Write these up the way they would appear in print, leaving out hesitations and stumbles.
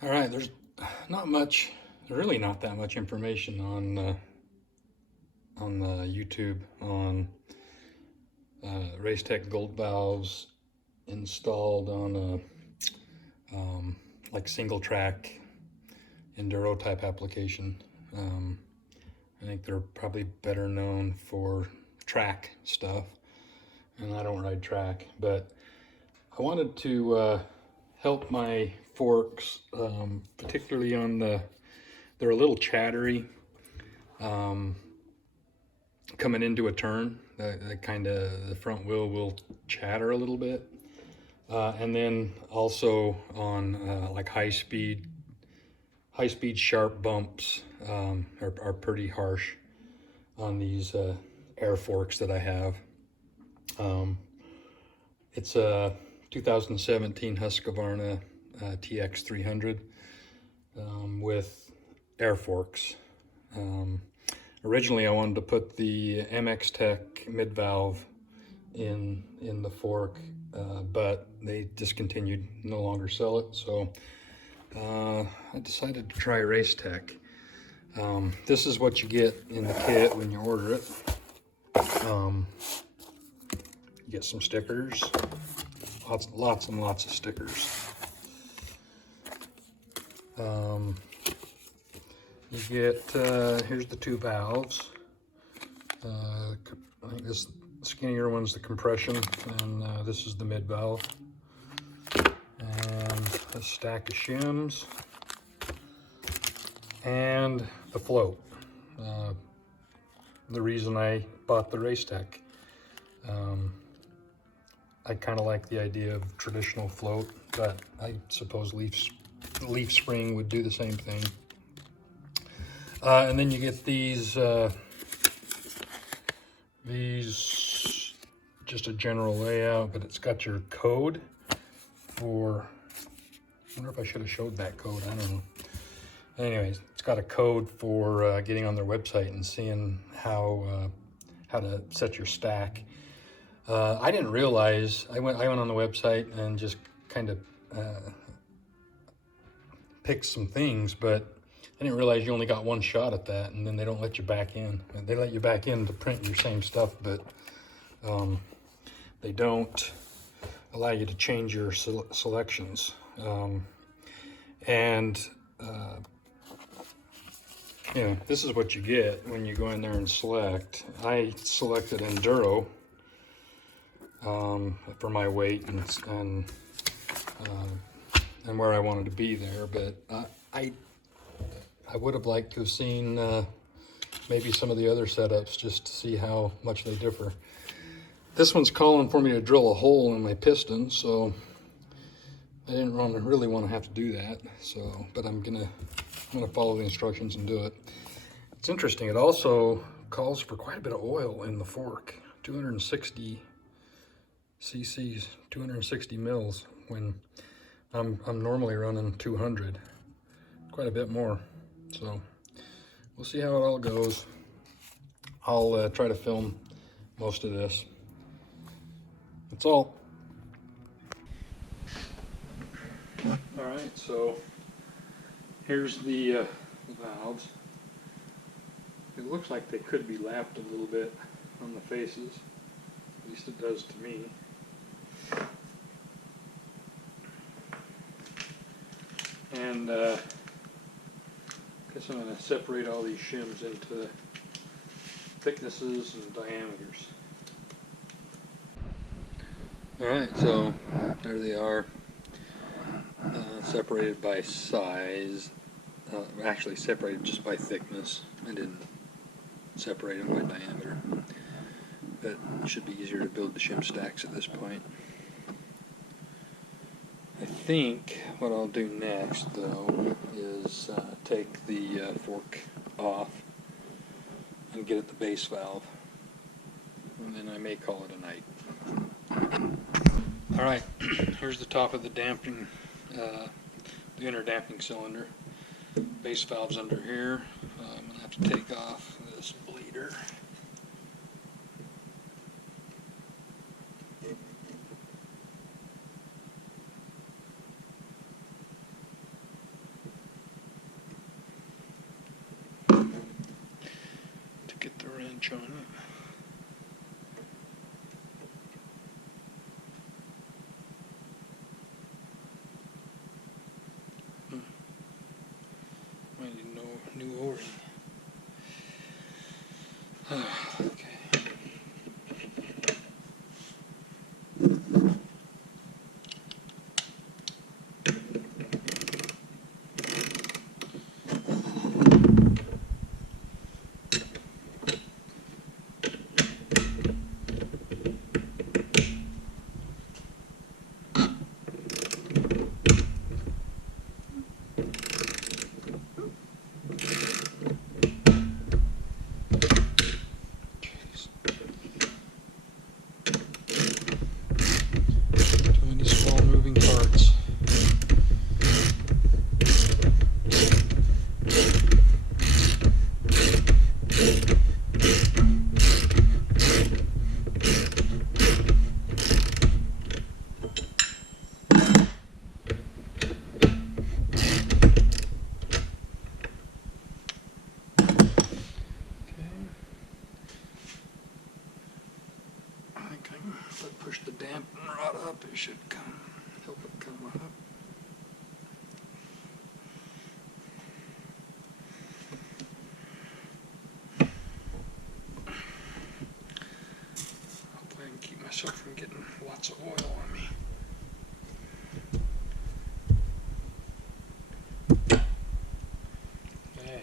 All right, there's really not that much information on YouTube on Racetech gold valves installed on a like single track enduro type application. I think they're probably better known for track stuff, and I don't ride track, but I wanted to help my forks, particularly on they're a little chattery coming into a turn. The front wheel will chatter a little bit, and then also on like high speed sharp bumps are pretty harsh on these air forks that I have. It's a 2017 Husqvarna TX300 with air forks. Originally I wanted to put the MX Tech mid valve in the fork, but they discontinued, no longer sell it, so I decided to try Racetech. This is what you get in the kit when you order it. You get some stickers, lots and lots of stickers. You get, here's the two valves. I think this skinnier one's the compression, and this is the mid valve. And a stack of shims, and the float. The reason I bought the Racetech, I kind of like the idea of traditional float, but I suppose leaf spring would do the same thing. And then you get these just a general layout, but it's got your code for, I wonder if I should have showed that code, I don't know. Anyways, it's got a code for getting on their website and seeing how to set your stack. I didn't realize, I went on the website and just kind of picked some things, but I didn't realize you only got one shot at that, and then they don't let you back in. They let you back in to print your same stuff, but they don't allow you to change your selections. You know, this is what you get when you go in there and select. I selected enduro for my weight and where I wanted to be there, but I would have liked to have seen maybe some of the other setups just to see how much they differ. This one's calling for me to drill a hole in my piston, so I didn't really want to have to do that. So, but I'm gonna follow the instructions and do it. It's interesting. It also calls for quite a bit of oil in the fork, 260 cc's, 260 mils, when I'm normally running 200, quite a bit more. So we'll see how it all goes. I'll try to film most of this. That's all. All right, so here's the valves. It looks like they could be lapped a little bit on the faces. At least it does to me. And I guess I'm going to separate all these shims into thicknesses and diameters. Alright, so there they are, separated by size, actually separated just by thickness. I didn't separate them by diameter, but it should be easier to build the shim stacks at this point. I think what I'll do next, though, is take the fork off and get at the base valve, and then I may call it a night. Alright, here's the top of the damping, the inner damping cylinder. Base valve's under here. I'm going to have to take off this bleeder. inch on it. Might need no new O-ring. Okay. If I push the dampen rod up, it should help it come up. Hopefully I can keep myself from getting lots of oil on me. Okay.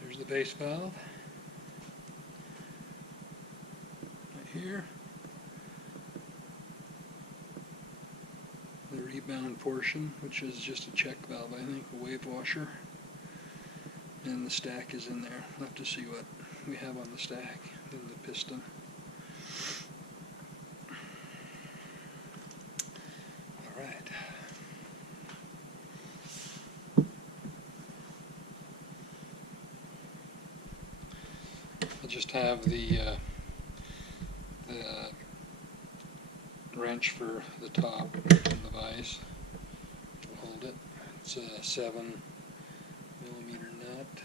There's the base valve. Right here. The rebound portion, which is just a check valve, I think, a wave washer. And the stack is in there. We'll have to see what we have on the stack. Then the piston. Alright. I'll just have the wrench for the top and the vise. Hold it. It's a 7mm nut.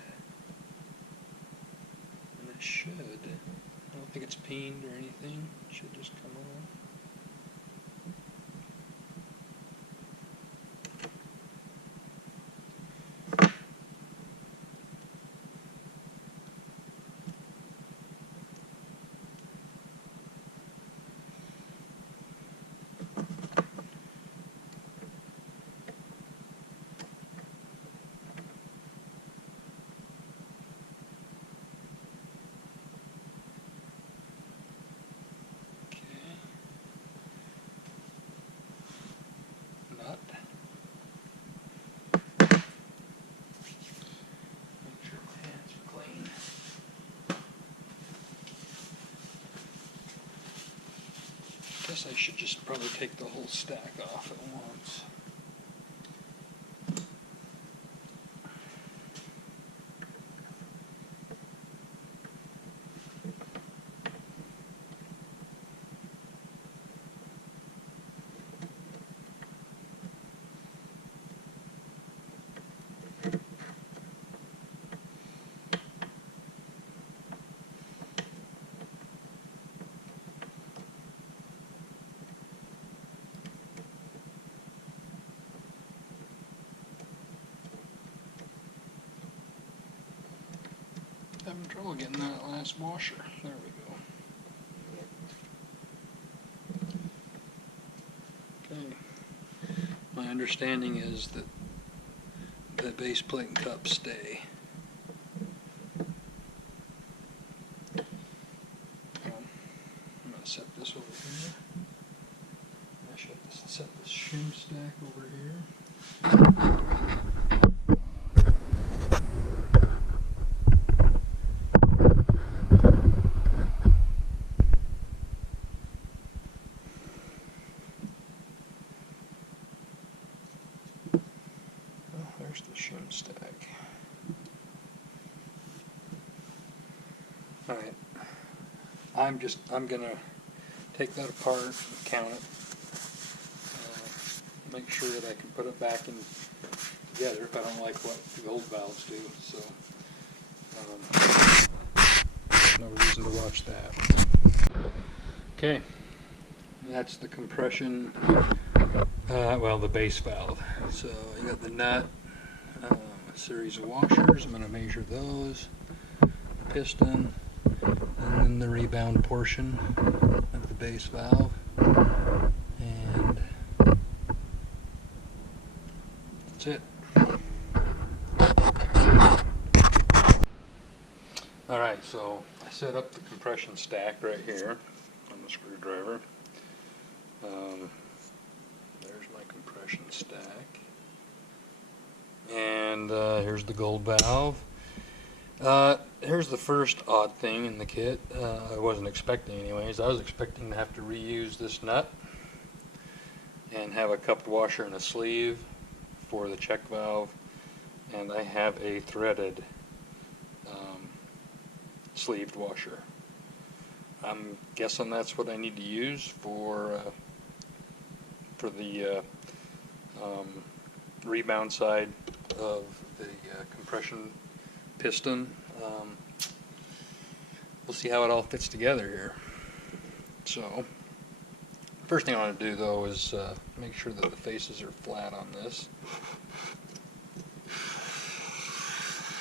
And it should, I don't think it's peened or anything. It should just come on. I guess I should just probably take the whole stack off at once. Having trouble getting that last washer. There we go. Okay. My understanding is that the base plate and cup stay. I'm going to set this over here. I should set this shim stack over here. There's the shim stack. Alright. I'm gonna take that apart and count it. Make sure that I can put it back in together if I don't like what the gold valves do. So no reason to watch that. Okay, that's the compression, well, the base valve. So you got the nut, a series of washers. I'm going to measure those, piston, and then the rebound portion of the base valve. And that's it. Alright, so I set up the compression stack right here on the screwdriver. There's my compression stack. And here's the gold valve. Here's the first odd thing in the kit. I wasn't expecting anyways. I was expecting to have to reuse this nut and have a cupped washer and a sleeve for the check valve. And I have a threaded sleeved washer. I'm guessing that's what I need to use for the rebound side of the compression piston. We'll see how it all fits together here. So first thing I want to do though is make sure that the faces are flat on this.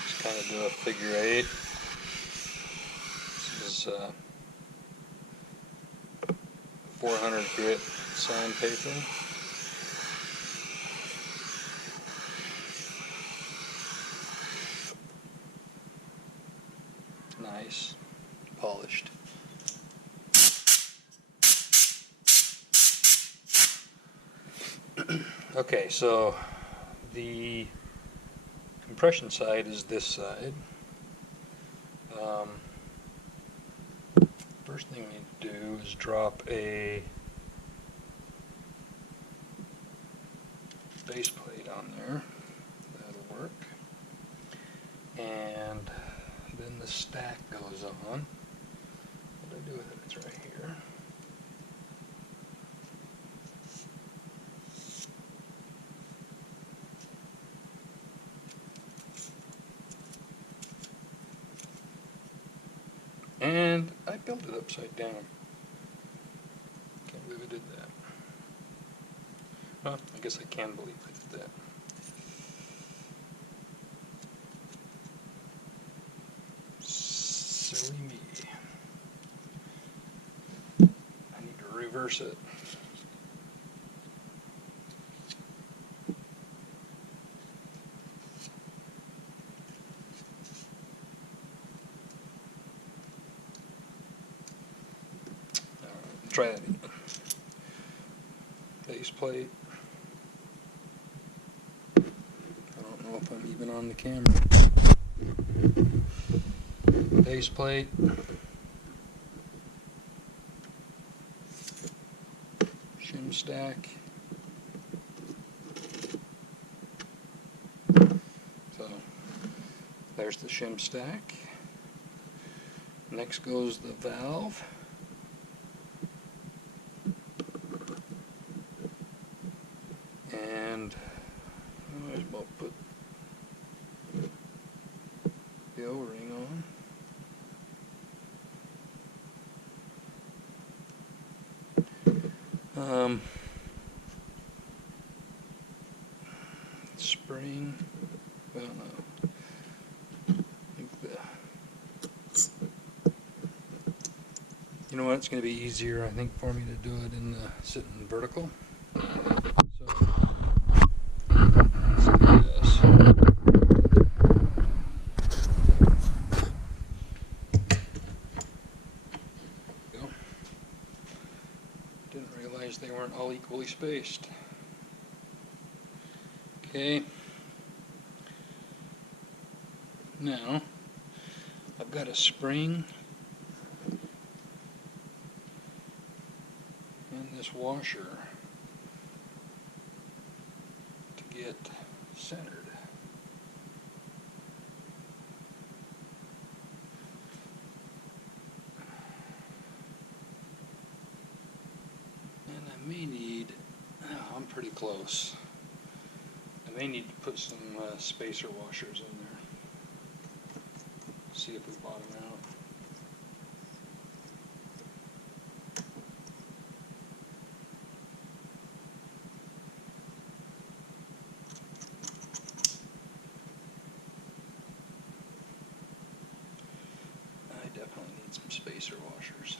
Just kind of do a figure 8. This is 400 grit sandpaper. Nice, polished. Okay, so the compression side is this side. First thing we need to do is drop a base plate on there. That'll work. And then the stack goes on. What do I do with it? It's right here. And I built it upside down. Can't believe I did that. Well, I guess I can believe I did that. Silly me. I need to reverse it. Try that again. Base plate. I don't know if I'm even on the camera. Base plate. Shim stack. So there's the shim stack. Next goes the valve. And I might as well put the O-ring on. Spring, well no, I think you know what, it's going to be easier I think for me to do it in the sitting vertical. So let's do this. Go. Didn't realize they weren't all equally spaced. Okay. Now I've got a spring and this washer to get centered. And I may need, oh, I'm pretty close. I I may need to put some spacer washers in there. See if we bottom out. I definitely need some spacer washers.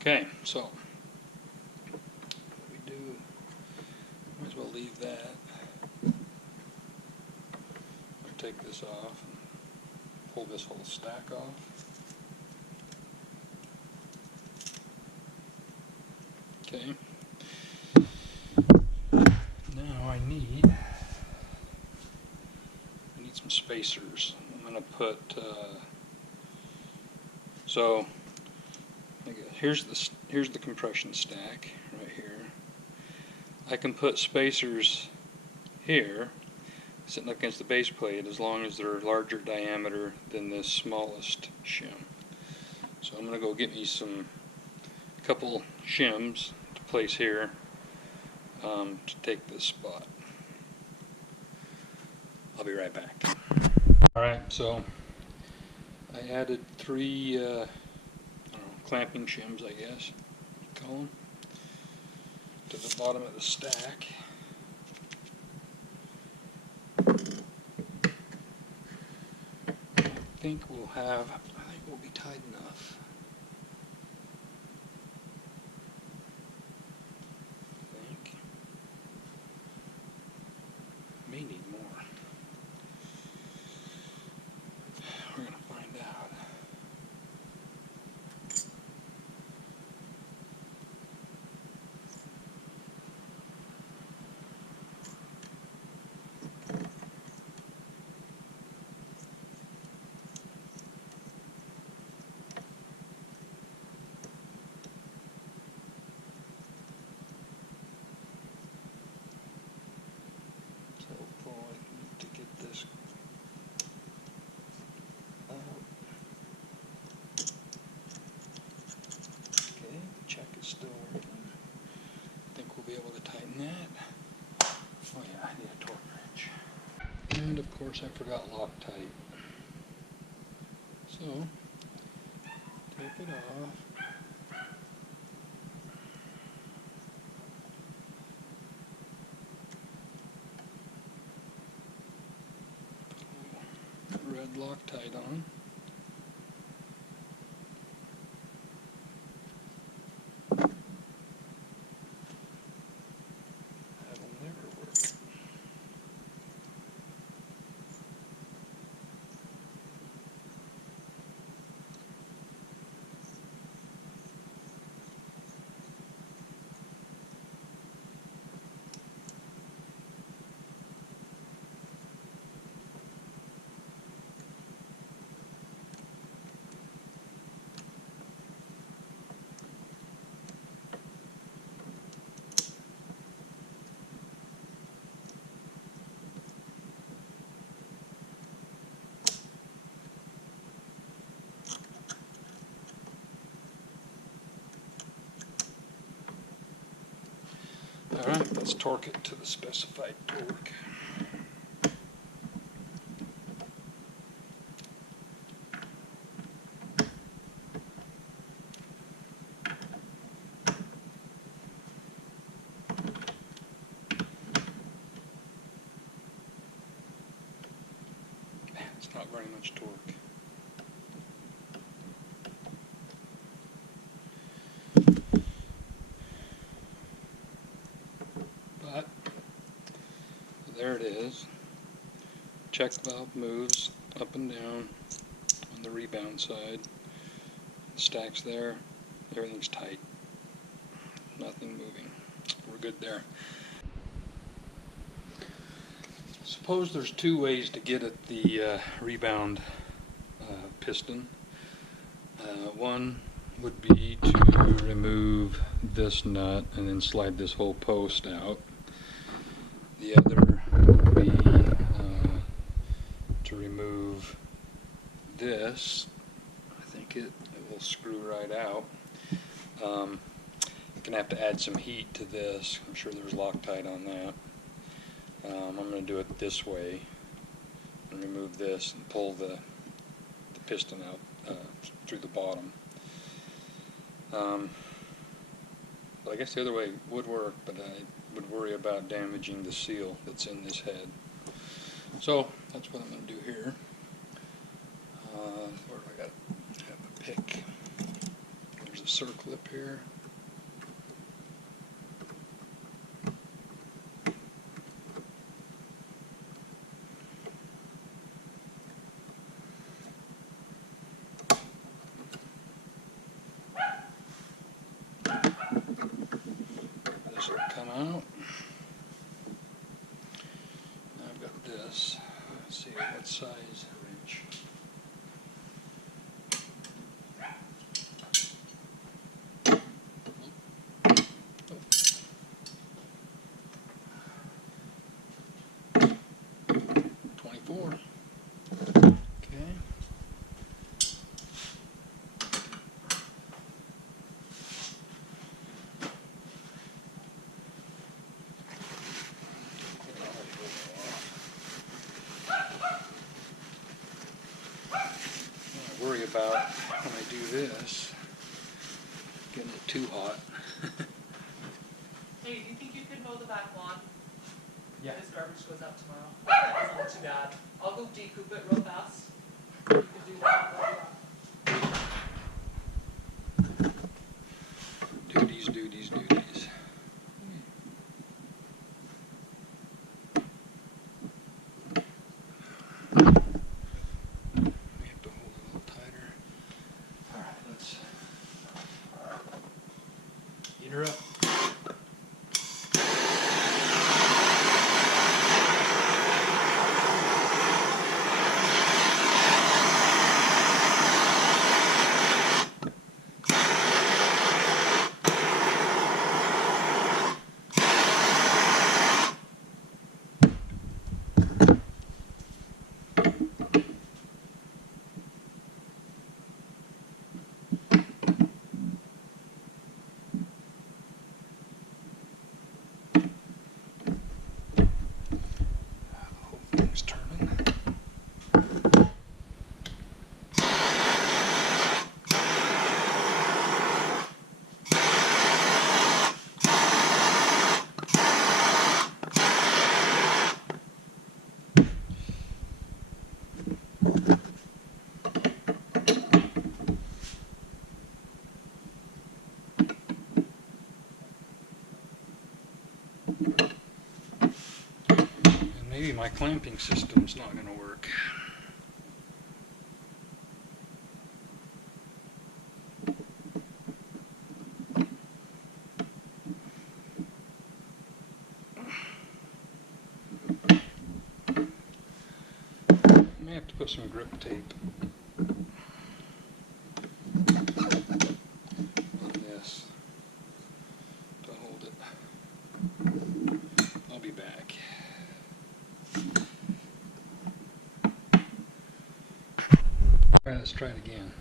Okay, so what we do, might as well leave that. I'll take this off and pull this whole stack off. Okay. Now I need some spacers. I'm going to put so here's the compression stack right here. I can put spacers here sitting up against the base plate as long as they're larger diameter than this smallest shim. So I'm going to go get me a couple shims to place here to take this spot. I'll be right back. Alright, so I added 3 clamping shims, I guess you call them, to the bottom of the stack. I think we'll be tight enough. I think. May need more. We're going to find out. Still working. I think we'll be able to tighten that. Oh yeah, I need a torque wrench. And of course I forgot Loctite. So, take it off. Put red Loctite on. Alright, let's torque it to the specified torque. It's not very much torque. But there it is. Check valve moves up and down on the rebound side. The stack's there. Everything's tight. Nothing moving. We're good there. Suppose there's 2 ways to get at the rebound piston. One would be to remove this nut and then slide this whole post out. The other would be remove this. I think it will screw right out. You're gonna have to add some heat to this. I'm sure there's Loctite on that. I'm gonna do it this way and remove this and pull the piston out through the bottom. But I guess the other way would work, but I would worry about damaging the seal that's in this head. So that's what I'm going to do here. Where do I got to have a pick? There's a circlip here. This will come out. Now I've got this. Let's see what size wrench. Oh. 24. Okay. Worry about when I do this, getting it too hot. Hey, do you think you could mow the back lawn? Yeah. This garbage goes out tomorrow. That's not too bad. I'll go decoop it real fast. You can do that. Duties, duties, duties. We have to hold it a little tighter. All right, let's heat her up. Things turning. And maybe my clamping system's not going to work. I may have to put some grip tape on this to hold it. I'll be back. Alright, let's try it again.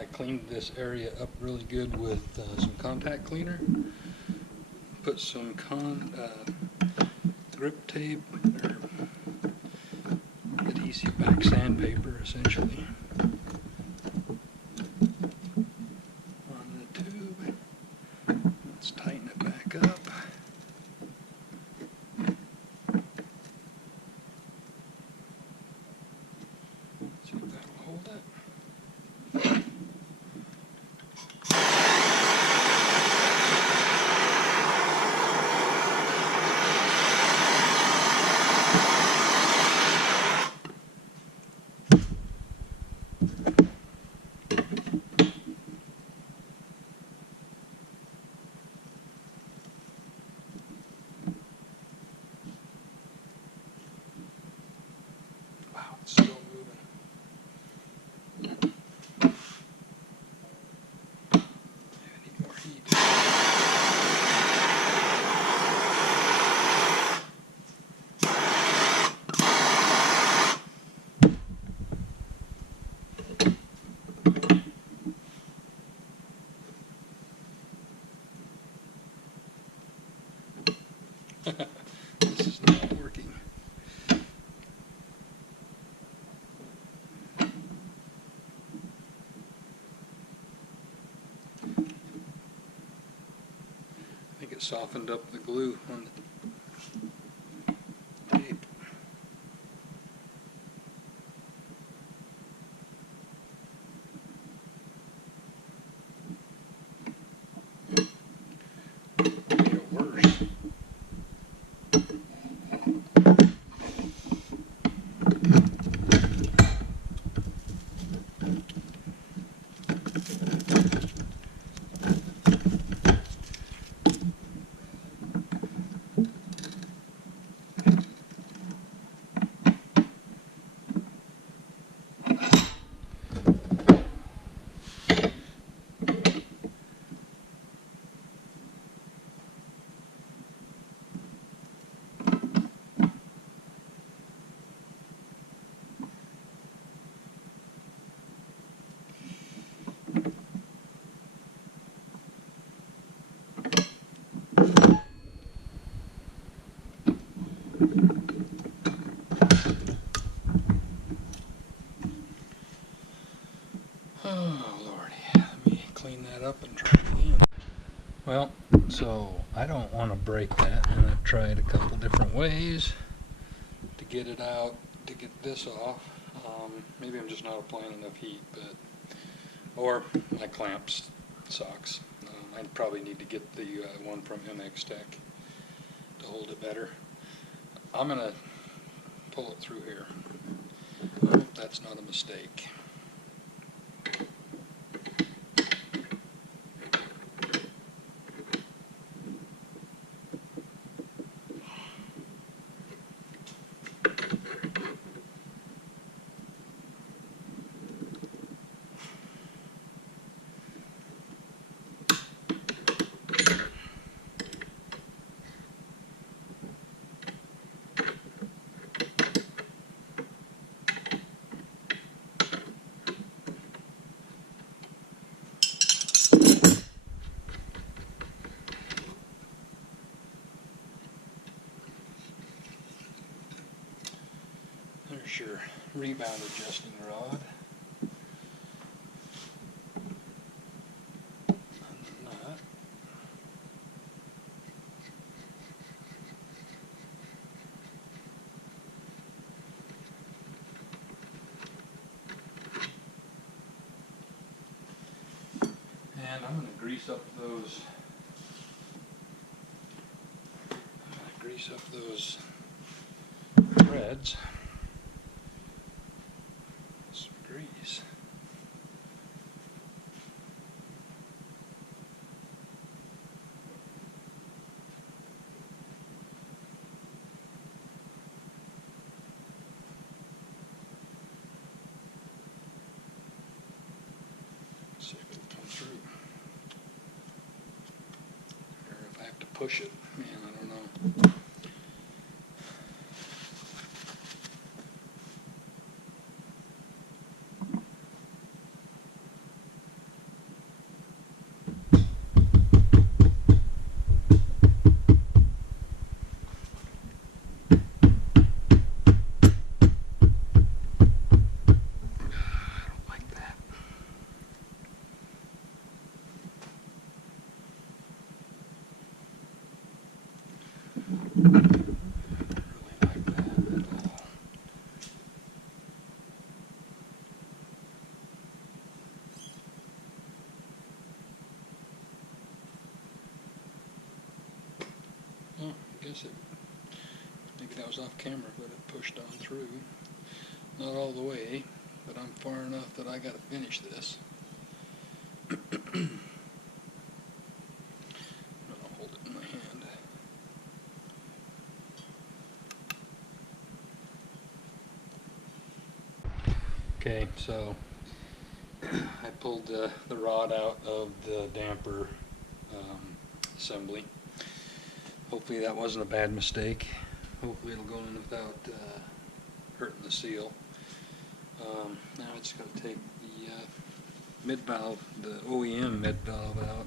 I cleaned this area up really good with some contact cleaner. Put some grip tape or adhesive back sandpaper essentially on the tube. Let's tighten it back up. See if that'll hold it. This is not working. I think it softened up the glue on the tape. Made it worse. Oh Lordy, let me clean that up and try it again. Well, so I don't want to break that, and I've tried a couple different ways to get it out, to get this off. Maybe I'm just not applying enough heat, but or my clamps sucks. I probably need to get the one from MX Tech to hold it better. I'm gonna pull it through here. I hope that's not a mistake. There's your rebound adjusting rod. And the nut. And I'm going to grease up those. Threads. Some grease. See if it'll come through. Or if I have to push it, man, I don't know. Oh, I guess maybe that was off camera, but it pushed on through. Not all the way, but I'm far enough that I gotta finish this. I'm gonna hold it in my hand. Okay, so I pulled the rod out of the damper assembly. Hopefully that wasn't a bad mistake. Hopefully it'll go in without hurting the seal. Now I just got to take the mid valve, the OEM mid valve out.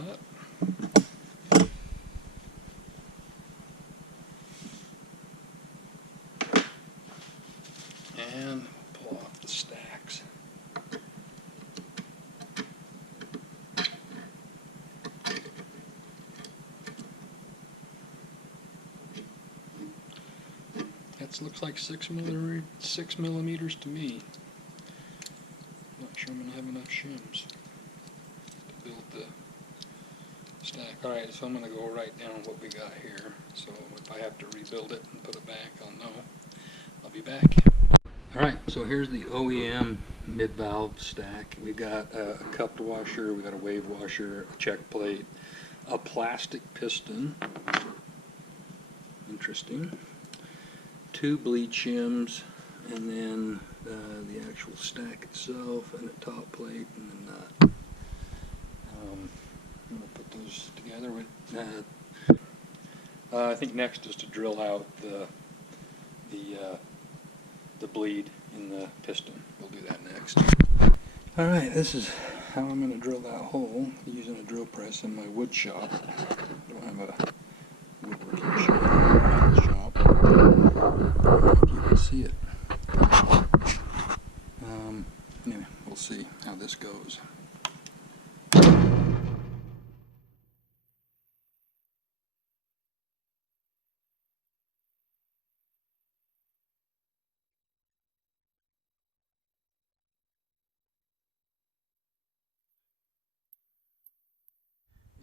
up. And pull off the stacks. That looks like 6 millimeters to me. Not sure I'm going to have enough shims to build the stack. Alright, so I'm going to go write down what we got here. So if I have to rebuild it and put it back, I'll know. I'll be back. Alright, so here's the OEM mid-valve stack. We got a cupped washer, we got a wave washer, a check plate, a plastic piston. Interesting. 2 bleed shims, and then the actual stack itself, and a top plate, and a nut. I'm going to put those together with I think next is to drill out the bleed in the piston. We'll do that next. Alright, this is how I'm going to drill that hole using a drill press in my wood shop. I don't have a woodworking shop. If you can see it. Anyway, we'll see how this goes.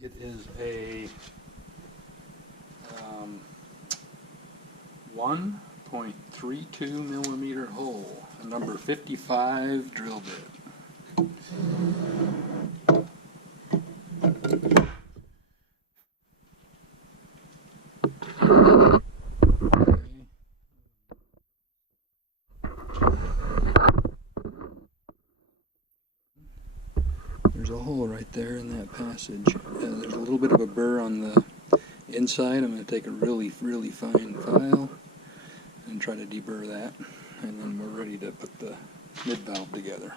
It is a 1.32 millimeter hole, a number 55 drill bit. There's a hole right there in that passage. There's a little bit of a burr on the inside. I'm going to take a really fine file and try to deburr that, and then we're ready to put the mid valve together.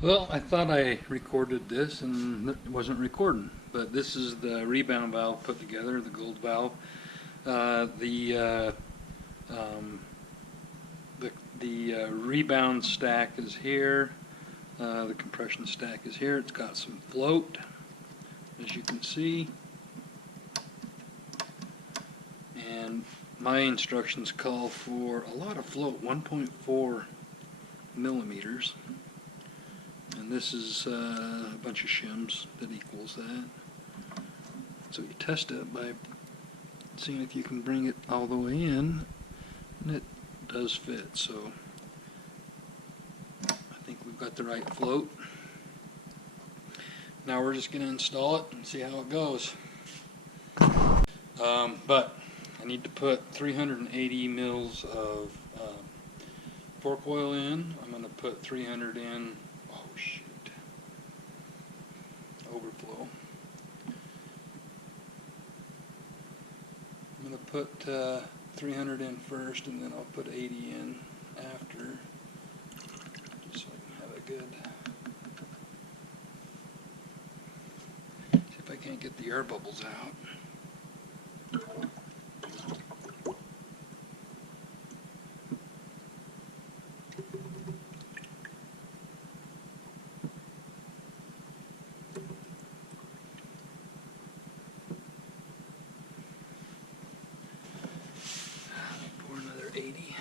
Well, I thought I recorded this and it wasn't recording, but this is the rebound valve put together, the gold valve. The rebound stack is here. The compression stack is here. It's got some float, as you can see. And my instructions call for a lot of float, 1.4 millimeters. And this is a bunch of shims that equals that. So you test it by seeing if you can bring it all the way in, and it does fit. So I think we've got the right float. Now we're just going to install it and see how it goes. But I need to put 380 mils of fork oil in. I'm going to put 300 in. Oh shoot. Overflow. I'm going to put 300 in first, and then I'll put 80 in after, just so I can have a good. See if I can't get the air bubbles out. Pour another 80.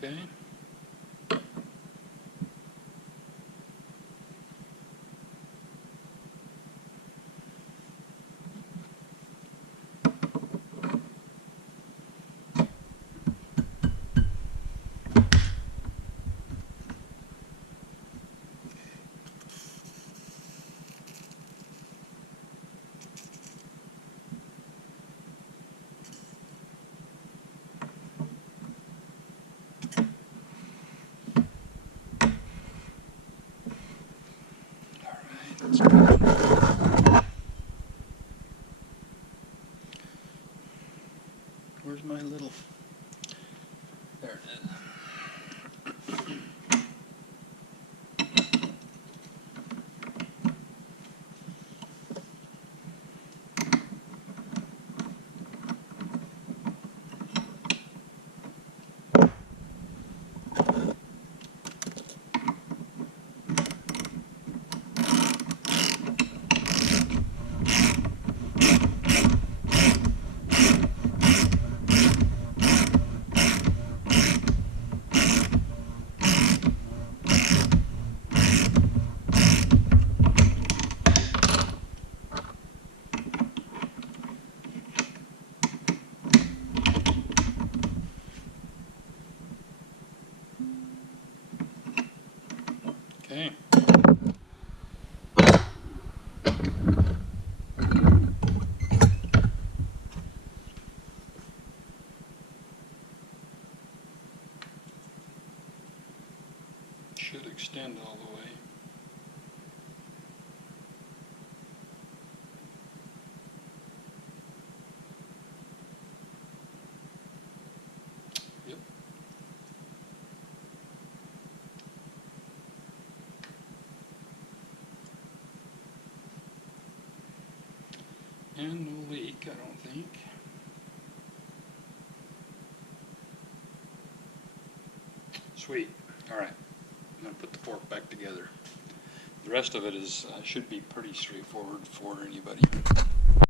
Okay. Where's my little, there it is. Okay. Should extend all the way. Yep. And no leak, I don't think. Sweet. All right. I'm going to put the fork back together. The rest of it is should be pretty straightforward for anybody.